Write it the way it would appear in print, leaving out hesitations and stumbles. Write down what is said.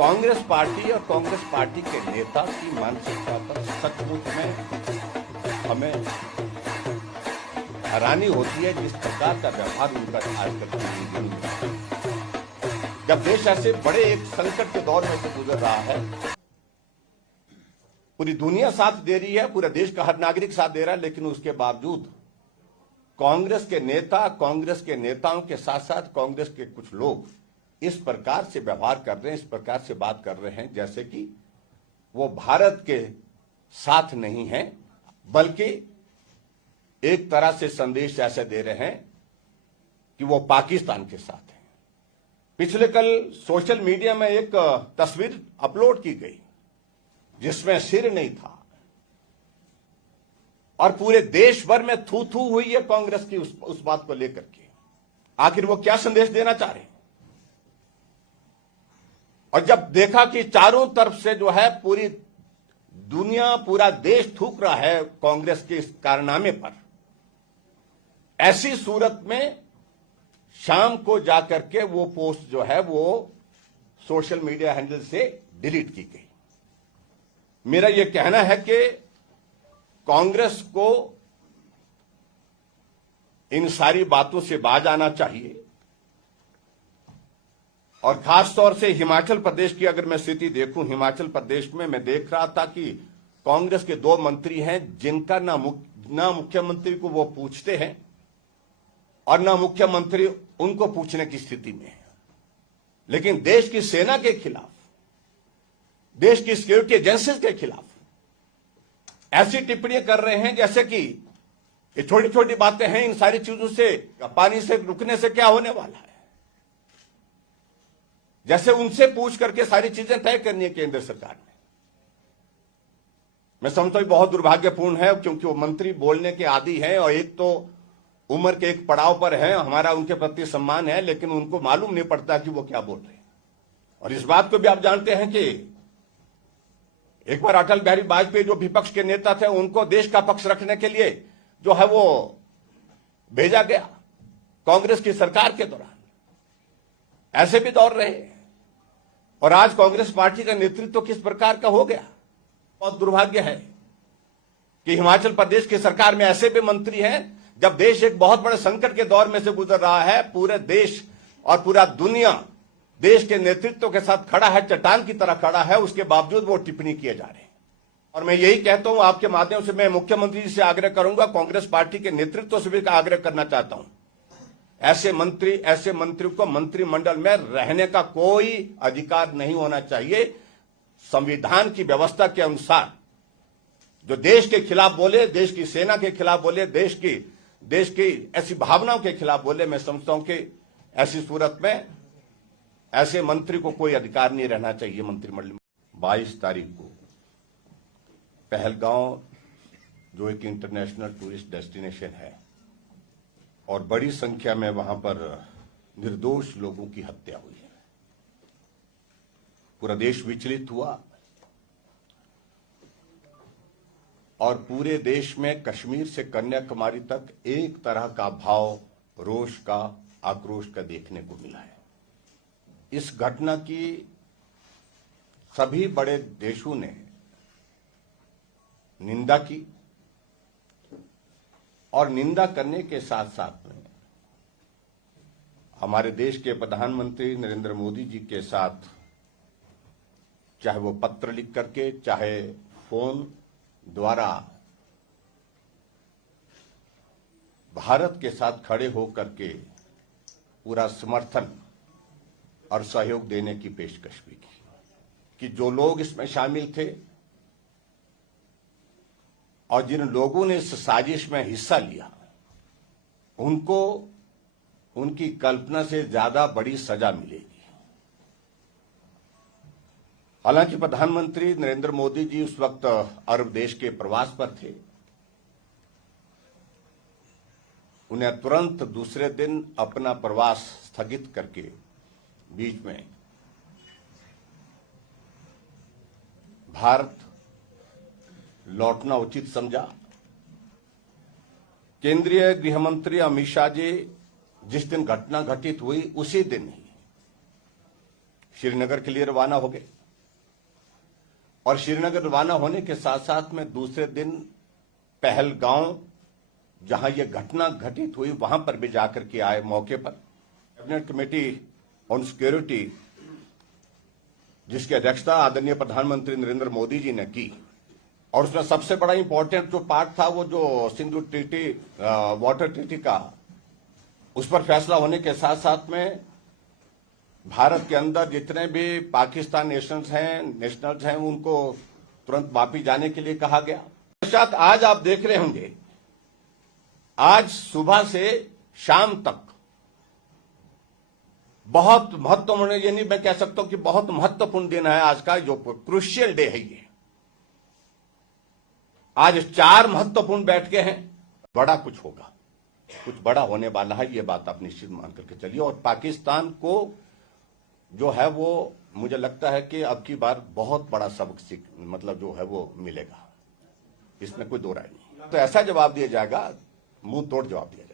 Congress party और Congress party के नेता की मानसिकता पर सचमुच में हमें हैरानी होती है। जिस प्रकार का व्यवहार उनका आजकल जब देश ऐसे बड़े एक संकट के दौर में से गुजर रहा है, पूरी दुनिया साथ दे रही है, पूरे देश का हर नागरिक साथ दे रहा है, लेकिन उसके बावजूद कांग्रेस के नेता, कांग्रेस के नेताओं के साथ साथ कांग्रेस के कुछ लोग इस प्रकार से व्यवहार कर रहे हैं, इस प्रकार से बात कर रहे हैं जैसे कि वो भारत के साथ नहीं हैं, बल्कि एक तरह से संदेश ऐसे दे रहे हैं कि वो पाकिस्तान के साथ हैं। पिछले कल सोशल मीडिया में एक तस्वीर अपलोड की गई जिसमें सिर नहीं था और पूरे देश भर में थू थू हुई है कांग्रेस की उस बात को लेकर के। आखिर वो क्या संदेश देना चाह रहे हैं? और जब देखा कि चारों तरफ से जो है पूरी दुनिया, पूरा देश थूक रहा है कांग्रेस के इस कारनामे पर, ऐसी सूरत में शाम को जाकर के वो पोस्ट जो है वो सोशल मीडिया हैंडल से डिलीट की गई। मेरा यह कहना है कि कांग्रेस को इन सारी बातों से बाज आना चाहिए और खासतौर से हिमाचल प्रदेश की अगर मैं स्थिति देखूं, हिमाचल प्रदेश में मैं देख रहा था कि कांग्रेस के 2 मंत्री हैं जिनका ना मुख्यमंत्री को वो पूछते हैं और ना मुख्यमंत्री उनको पूछने की स्थिति में है, लेकिन देश की सेना के खिलाफ, देश की सिक्योरिटी एजेंसीज के खिलाफ ऐसी टिप्पणियां कर रहे हैं जैसे कि ये छोटी छोटी बातें हैं, इन सारी चीजों से, पानी से रुकने से क्या होने वाला है, जैसे उनसे पूछ करके सारी चीजें तय करनी है केंद्र सरकार ने। मैं समझता हूं बहुत दुर्भाग्यपूर्ण है, क्योंकि वो मंत्री बोलने के आदी हैं और एक तो उम्र के एक पड़ाव पर हैं, हमारा उनके प्रति सम्मान है, लेकिन उनको मालूम नहीं पड़ता कि वो क्या बोल रहे हैं। और इस बात को भी आप जानते हैं कि एक बार अटल बिहारी वाजपेयी जो विपक्ष के नेता थे, उनको देश का पक्ष रखने के लिए जो है वो भेजा गया कांग्रेस की सरकार के दौरान। ऐसे भी दौर रहे और आज कांग्रेस पार्टी का नेतृत्व किस प्रकार का हो गया। बहुत दुर्भाग्य है कि हिमाचल प्रदेश की सरकार में ऐसे भी मंत्री हैं, जब देश एक बहुत बड़े संकट के दौर में से गुजर रहा है, पूरे देश और पूरा दुनिया देश के नेतृत्व के साथ खड़ा है, चट्टान की तरह खड़ा है, उसके बावजूद वो टिप्पणी किए जा रहे हैं। और मैं यही कहता हूं, आपके माध्यम से मैं मुख्यमंत्री जी से आग्रह करूंगा, कांग्रेस पार्टी के नेतृत्व से भी आग्रह करना चाहता हूं, ऐसे मंत्री को मंत्रिमंडल में रहने का कोई अधिकार नहीं होना चाहिए। संविधान की व्यवस्था के अनुसार जो देश के खिलाफ बोले, देश की सेना के खिलाफ बोले, देश की ऐसी भावनाओं के खिलाफ बोले, मैं समझता हूं कि ऐसी सूरत में ऐसे मंत्री को कोई अधिकार नहीं रहना चाहिए मंत्रिमंडल में। 22 तारीख को पहलगांव जो एक इंटरनेशनल टूरिस्ट डेस्टिनेशन है और बड़ी संख्या में वहां पर निर्दोष लोगों की हत्या हुई है, पूरा देश विचलित हुआ और पूरे देश में कश्मीर से कन्याकुमारी तक एक तरह का भाव, रोष का, आक्रोश का देखने को मिला है। इस घटना की सभी बड़े देशों ने निंदा की और निंदा करने के साथ साथ में हमारे देश के प्रधानमंत्री नरेंद्र मोदी जी के साथ, चाहे वो पत्र लिख करके, चाहे फोन द्वारा, भारत के साथ खड़े होकर के पूरा समर्थन और सहयोग देने की पेशकश भी की कि जो लोग इसमें शामिल थे और जिन लोगों ने इस साजिश में हिस्सा लिया, उनको उनकी कल्पना से ज्यादा बड़ी सजा मिलेगी। हालांकि प्रधानमंत्री नरेंद्र मोदी जी उस वक्त अरब देश के प्रवास पर थे, उन्हें तुरंत दूसरे दिन अपना प्रवास स्थगित करके बीच में भारत लौटना उचित समझा। केंद्रीय गृह मंत्री अमित शाह जी जिस दिन घटना घटित हुई उसी दिन ही श्रीनगर के लिए रवाना हो गए और श्रीनगर रवाना होने के साथ साथ में दूसरे दिन पहलगांव, जहां यह घटना घटित हुई, वहां पर भी जाकर के आए। मौके पर कैबिनेट कमेटी ऑन सिक्योरिटी, जिसकी अध्यक्षता आदरणीय प्रधानमंत्री नरेंद्र मोदी जी ने की, और उसमें सबसे बड़ा इंपॉर्टेंट जो पार्ट था वो जो सिंधु ट्रीटी, वाटर ट्रीटी का, उस पर फैसला होने के साथ साथ में भारत के अंदर जितने भी पाकिस्तान नेशनल्स हैं उनको तुरंत वापस जाने के लिए कहा गया। पश्चात आज आप देख रहे होंगे, आज सुबह से शाम तक बहुत महत्वपूर्ण, यानी मैं कह सकता हूं कि बहुत महत्वपूर्ण दिन है आज का, जो क्रूशियल डे है ये। आज 4 महत्वपूर्ण बैठकें हैं। बड़ा कुछ होगा, कुछ बड़ा होने वाला है, ये बात आप निश्चित मान करके चलिए। और पाकिस्तान को जो है वो मुझे लगता है कि अब की बार बहुत बड़ा सबक मतलब जो है वो मिलेगा, इसमें कोई दो राय नहीं। तो ऐसा जवाब दिया जाएगा, मुंह तोड़ जवाब दिया जाएगा।